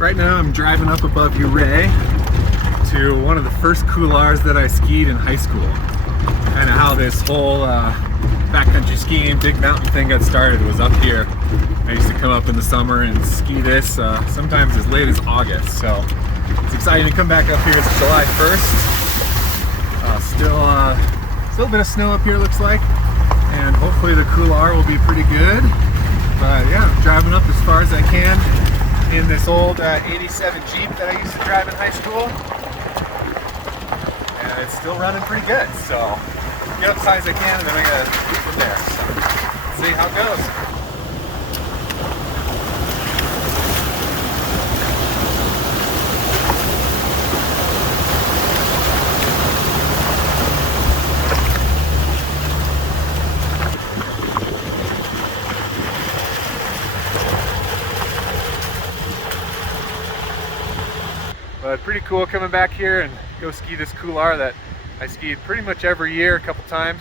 Right now I'm driving up above Ouray to one of the first couloirs that I skied in high school. Kind of how this whole backcountry skiing, big mountain thing got started was up here. I used to come up in the summer and ski this sometimes as late as August. So it's exciting to come back up here. It's July 1st. Still a bit of snow up here, looks like. And hopefully the couloir will be pretty good. But yeah, I'm driving up as far as I can in this old 87 Jeep that I used to drive in high school. And it's still running pretty good. So get up as high as I can and then I'm gonna shoot from there. So see how it goes. But pretty cool coming back here and go ski this couloir that I skied pretty much every year a couple times,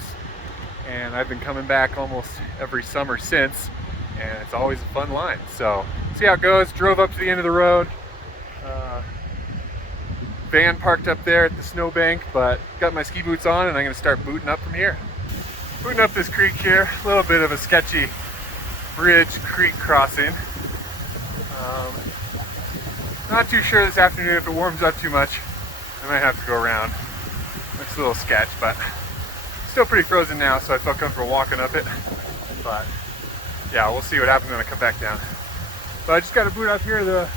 and I've been coming back almost every summer since, and it's always a fun line. So see how it goes. Drove up to the end of the road, van parked up there at the snowbank, but got my ski boots on and I'm going to start booting up from here. Booting up this creek here, a little bit of a sketchy bridge creek crossing. Not too sure this afternoon if it warms up too much. I might have to go around. Looks a little sketch, but still pretty frozen now, so I felt comfortable walking up it. But yeah, we'll see what happens when I come back down. But I just got to boot up here to the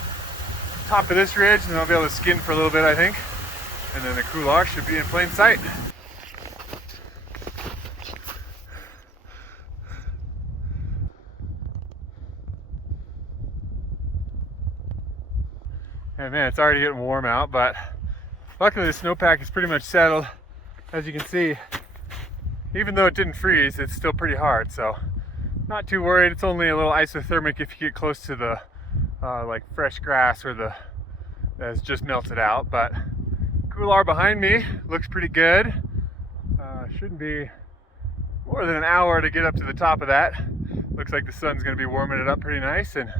top of this ridge, and then I'll be able to skin for a little bit, I think. And then the couloir should be in plain sight. And man, it's already getting warm out, but luckily the snowpack is pretty much settled. As you can see, even though it didn't freeze, it's still pretty hard, so not too worried. It's only a little isothermic if you get close to the like fresh grass or the that's just melted out. But couloir behind me looks pretty good. Shouldn't be more than an hour to get up to the top of that. Looks like the sun's going to be warming it up pretty nice and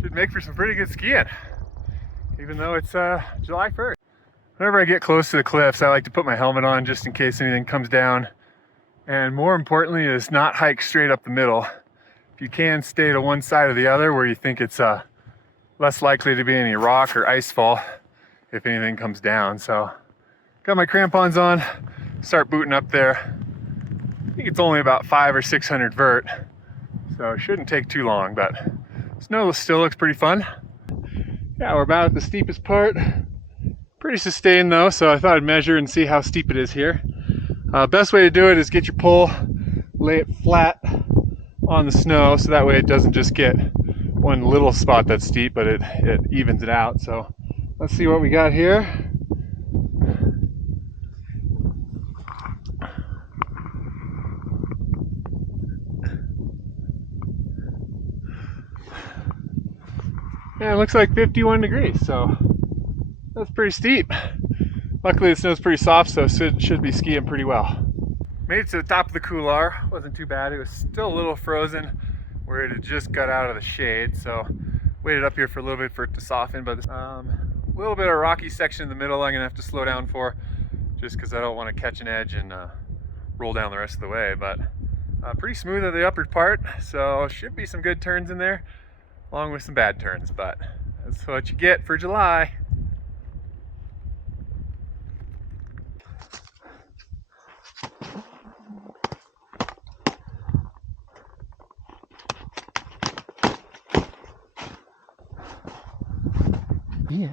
should make for some pretty good skiing, even though it's July 1st. Whenever I get close to the cliffs, I like to put my helmet on just in case anything comes down. And more importantly is not hike straight up the middle. If you can, stay to one side or the other where you think it's less likely to be any rock or ice fall if anything comes down. So got my crampons on, start booting up there. I think it's only about 500 or 600 vert, so it shouldn't take too long, but snow still looks pretty fun. Yeah, we're about at the steepest part. Pretty sustained though, so I thought I'd measure and see how steep it is here. Best way to do it is get your pole, lay it flat on the snow, so that way it doesn't just get one little spot that's steep, but it evens it out. So let's see what we got here. Yeah, it looks like 51 degrees, so that's pretty steep. Luckily the snow's pretty soft, so it should be skiing pretty well. Made it to the top of the couloir. Wasn't too bad. It was still a little frozen where it had just got out of the shade, so waited up here for a little bit for it to soften. But a little bit of rocky section in the middle I'm gonna have to slow down for, just because I don't want to catch an edge and roll down the rest of the way. But pretty smooth at the upper part, so should be some good turns in there, along with some bad turns, but that's what you get for July. Yeah.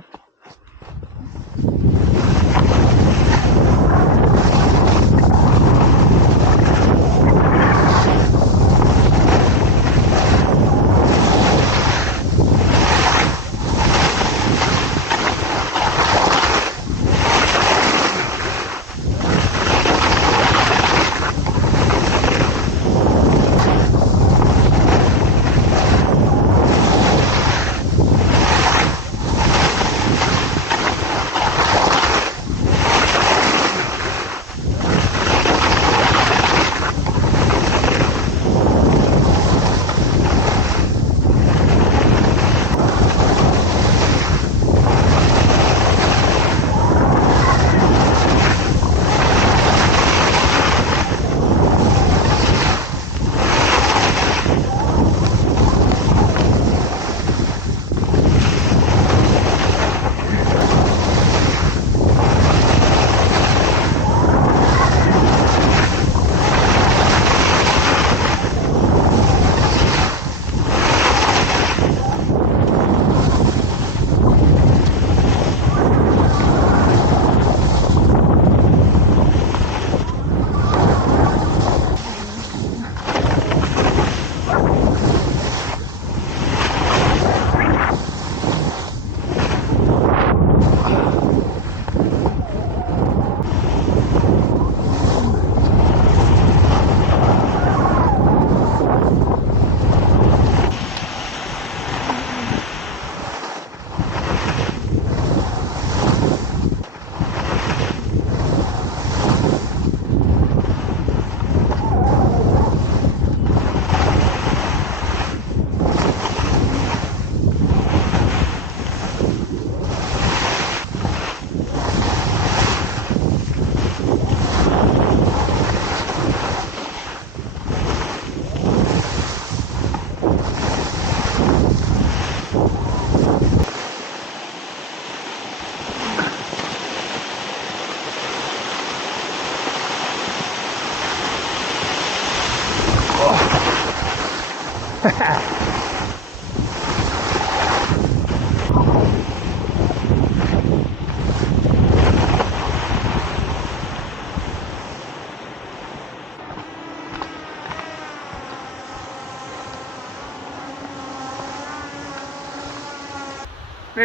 Made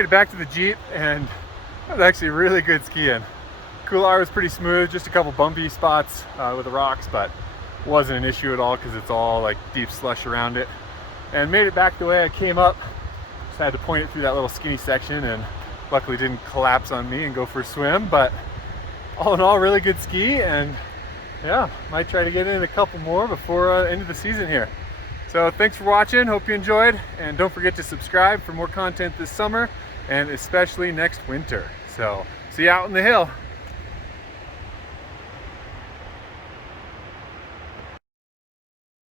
it back to the Jeep, and that was actually really good skiing. Couloir was pretty smooth, just a couple bumpy spots with the rocks, but wasn't an issue at all because it's all like deep slush around it. And made it back the way I came up. Just had to point it through that little skinny section, and luckily didn't collapse on me and go for a swim. But all in all, really good ski, and yeah, might try to get in a couple more before end of the season here. So thanks for watching, hope you enjoyed, and don't forget to subscribe for more content this summer and especially next winter. So see you out in the hill.